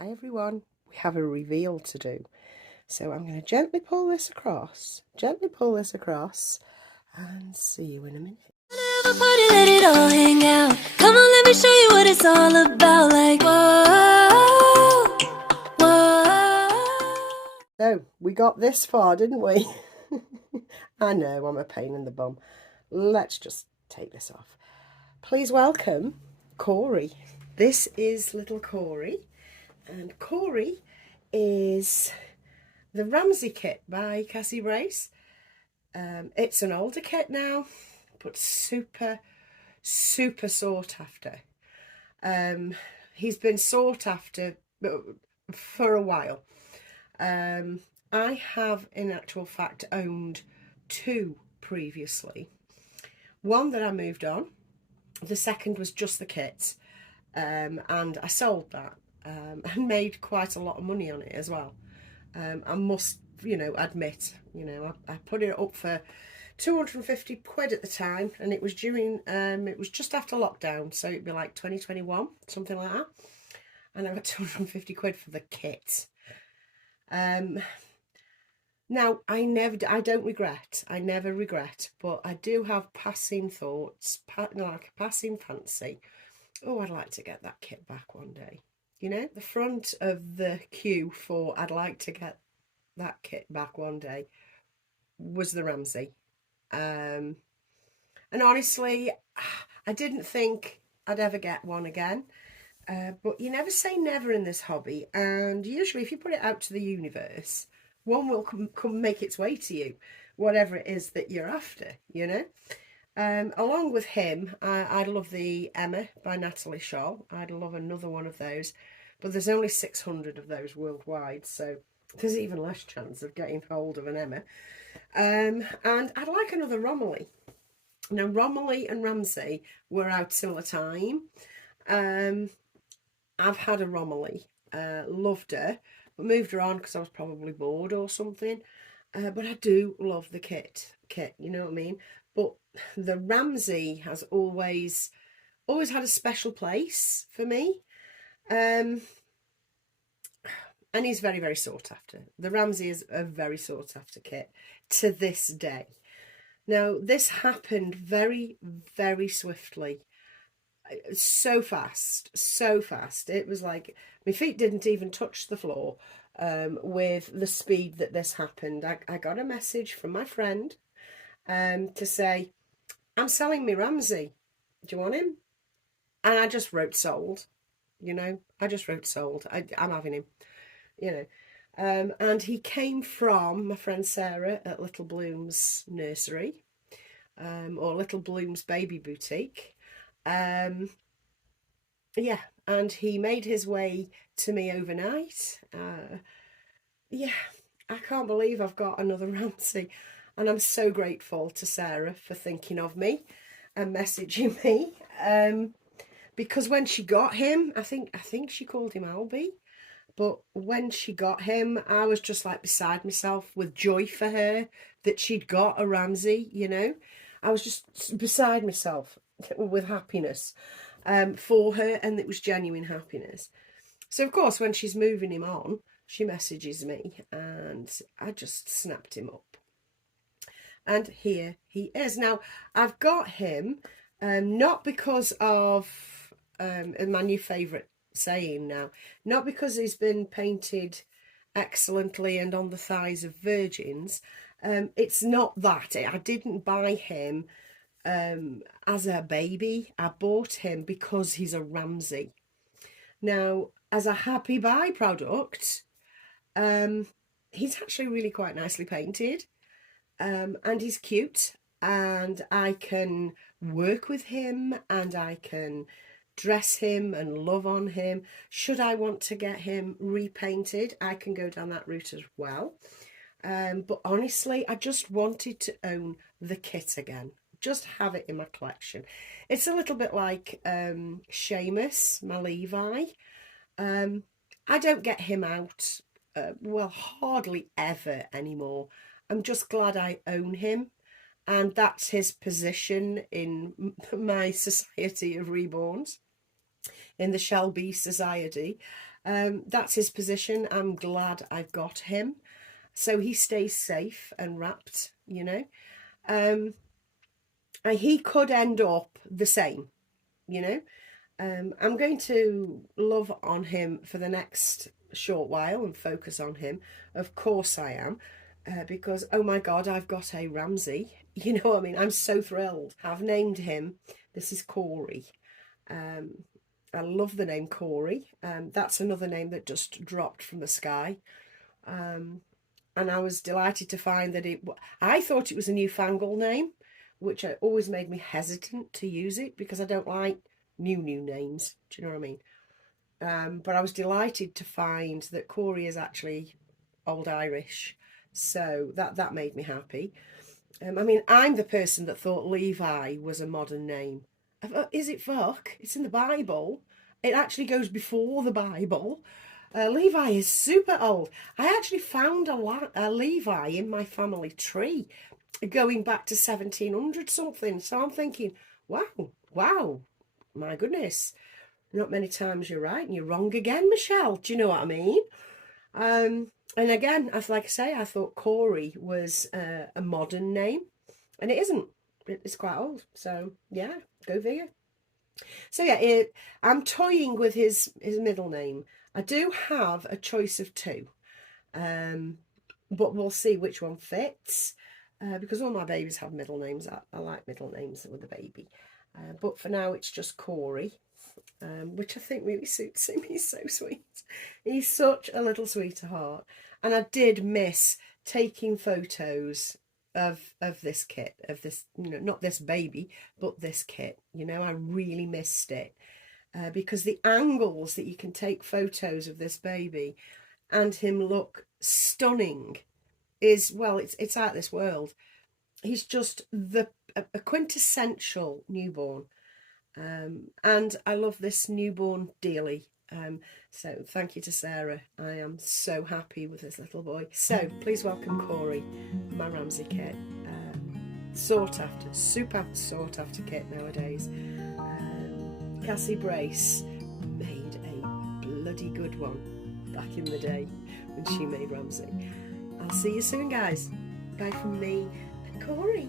Hi everyone, we have a reveal to do. So I'm going to gently pull this across, and see you in a minute. Have a party, let it all hang out. Come on, let me show you what it's all about. Like, whoa, whoa. So we got this far, didn't we? I know, I'm a pain in the bum. Let's just take this off. Please welcome Corey. This is little Corey, and Corey is the Ramsey kit by Cassie Brace. It's an older kit now, but super sought after. He's been sought after for a while. I have in actual fact owned two previously. One that I moved on, the second was just the kit, and I sold that and made quite a lot of money on it as well. I must, admit, I put it up for 250 quid at the time, and it was during, it was just after lockdown, so it'd be like 2021, something like that. And I got 250 quid for the kit. Now, I never regret, but I do have passing thoughts, like a passing fancy. Oh, I'd like to get that kit back one day. The front of the queue for I'd like to get that kit back one day was the Ramsey. And honestly, I didn't think I'd ever get one again. But you never say never in this hobby. And usually if you put it out to the universe, one will come make its way to you, whatever it is that you're after, Along with him, I love the Emma by Natalie Shaw. I'd love another one of those. But there's only 600 of those worldwide, so there's even less chance of getting hold of an Emma. And I'd like another Romilly. Now, Romilly and Ramsey were out similar time. I've had a Romilly, loved her, but moved her on because I was probably bored or something. But I do love the kit, you know what I mean? But the Ramsey has always had a special place for me. And he's very, very sought after. The Ramsey is a very sought after kit to this day. Now, this happened very, very swiftly. So fast. It was like my feet didn't even touch the floor with the speed that this happened. I got a message from my friend to say, I'm selling me Ramsey. Do you want him? And I just wrote sold. I just wrote sold. I'm having him. And he came from my friend Sarah at Little Bloom's nursery, or Little Bloom's baby boutique. Yeah, and he made his way to me overnight. Yeah, I can't believe I've got another Ramsey, and I'm so grateful to Sarah for thinking of me and messaging me. Because when she got him, I think she called him Albie. But when she got him, I was just like beside myself with joy for her that she'd got a Ramsey, I was just beside myself with happiness for her, and it was genuine happiness. So, of course, when she's moving him on, she messages me, and I just snapped him up. And here he is. Now, I've got him not because of my new favourite saying now, not because he's been painted excellently and on the thighs of virgins. It's not that. I didn't buy him as a baby. I bought him because he's a Ramsey. Now, as a happy byproduct, he's actually really quite nicely painted, and he's cute, and I can work with him, and I can dress him and love on him. Should I want to get him repainted, I can go down that route as well. But honestly, I just wanted to own the kit again, just have it in my collection. It's a little bit like Seamus, my Levi. I don't get him out, well, hardly ever anymore. I'm just glad I own him, and that's his position in my society of reborns, in the Shelby Society. That's his position. I'm glad I've got him. So he stays safe and wrapped, you know. And he could end up the same, you know. I'm going to love on him for the next short while and focus on him. Of course I am. Because, oh my God, I've got a Ramsey. You know what I mean? I'm so thrilled. I've named him. This is Corey. I love the name Corey. That's another name that just dropped from the sky. And I was delighted to find that I thought it was a newfangled name, which always made me hesitant to use it because I don't like new names. Do you know what I mean? But I was delighted to find that Corey is actually Old Irish. So that made me happy. I mean, I'm the person that thought Levi was a modern name. Is it fuck? It's in the Bible. It actually goes before the Bible. Levi is super old. I actually found a Levi in my family tree going back to 1700 something. So I'm thinking, wow, my goodness. Not many times you're right and you're wrong again, Michelle. Do you know what I mean? And again, like I say, I thought Corey was a modern name, and it isn't. It's quite old. So yeah, go figure. So yeah, I'm toying with his middle name. I do have a choice of two, but we'll see which one fits. Because all my babies have middle names. I like middle names with the baby. But for now, it's just Corey. Which I think really suits him. He's so sweet. He's such a little sweetheart. And I did miss taking photos of this kit, of this, you know, not this baby, but this kit. You know, I really missed it. Because the angles that you can take photos of this baby and him look stunning is, well, it's out of this world. He's just a quintessential newborn. And I love this newborn dearly. So thank you to Sarah. I am so happy with this little boy. So please welcome Corey, my Ramsey kit. Super sought after kit nowadays. Cassie Brace made a bloody good one back in the day when she made Ramsey. I'll see you soon, guys. Bye from me and Corey.